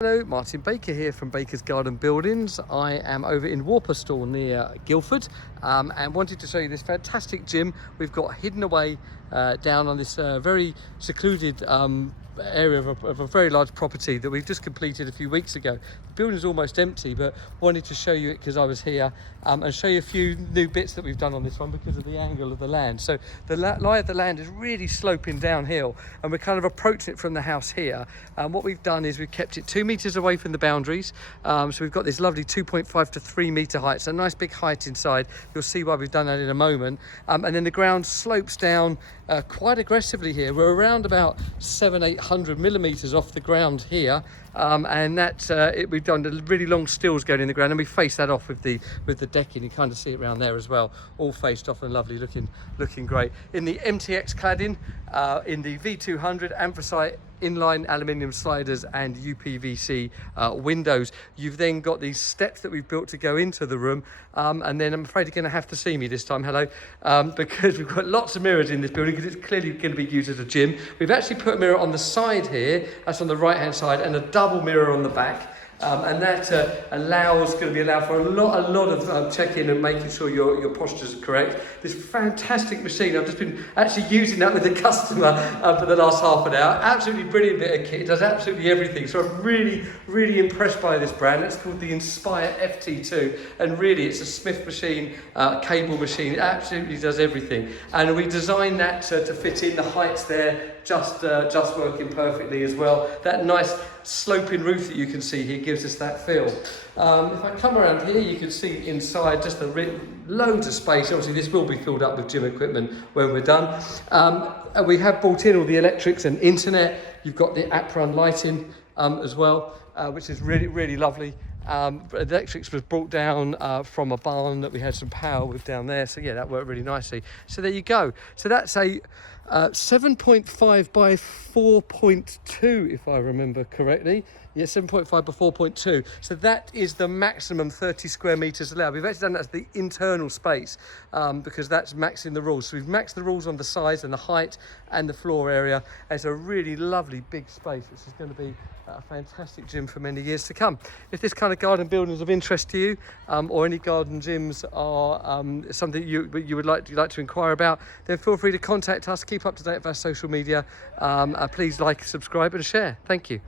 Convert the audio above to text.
Hello, Martin Baker here from Baker's Garden Buildings. I am over in Warpestall near Guildford and wanted to show you this fantastic gym we've got hidden away down on this very secluded area of a very large property that we've just completed a few weeks ago. The building's almost empty, but wanted to show you it because I was here and show you a few new bits that we've done on this one because of the angle of the land. So the lie of the land is really sloping downhill and we're kind of approaching it from the house here. And what we've done is we've kept it 2 meters away from the boundaries. So we've got this lovely 2.5 to 3 meter height. So a nice big height inside. You'll see why we've done that in a moment. And then the ground slopes down quite aggressively here. We're around about 700-800 millimeters off the ground here, and that's we've done really long stills going in the ground, and we face that off with the decking. You kind of see it around there as well, all faced off and lovely, looking great. In the MTX cladding, in the V200 anthracite inline aluminium sliders and UPVC windows. You've then got these steps that we've built to go into the room, and then I'm afraid you're going to have to see me this time, hello, because we've got lots of mirrors in this building because it's clearly going to be used as a gym. We've actually put a mirror on the side here, that's on the right hand side, and a double mirror on the back. And that going to be allowed for a lot of check-in and making sure your postures are correct. This fantastic machine, I've just been actually using that with the customer for the last half an hour. Absolutely brilliant bit of kit, it does absolutely everything. So I'm really impressed by this brand. It's called the Inspire FT2, and really it's a Smith machine, cable machine. It absolutely does everything. And we designed that to fit in the heights there, just working perfectly as well. That nice sloping roof that you can see here gives us that feel. If I come around here, you can see inside just loads of space. Obviously this will be filled up with gym equipment when we're done. And we have brought in all the electrics and internet. You've got the app-run lighting as well, which is really lovely. The electrics was brought down from a barn that we had some power with down there, so yeah, that worked really nicely. So there you go. So that's a 7.5 by 4.2, if I remember correctly. Yeah, 7.5 by 4.2. So that is the maximum 30 square meters allowed. We've actually done that as the internal space because that's maxing the rules. So we've maxed the rules on the size and the height and the floor area. It's a really lovely big space, which is going to be a fantastic gym for many years to come. If this kind of garden building is of interest to you, or any garden gyms are something you would like to inquire about, then feel free to contact us. Keep up to date with our social media. Please like, subscribe and share. Thank you.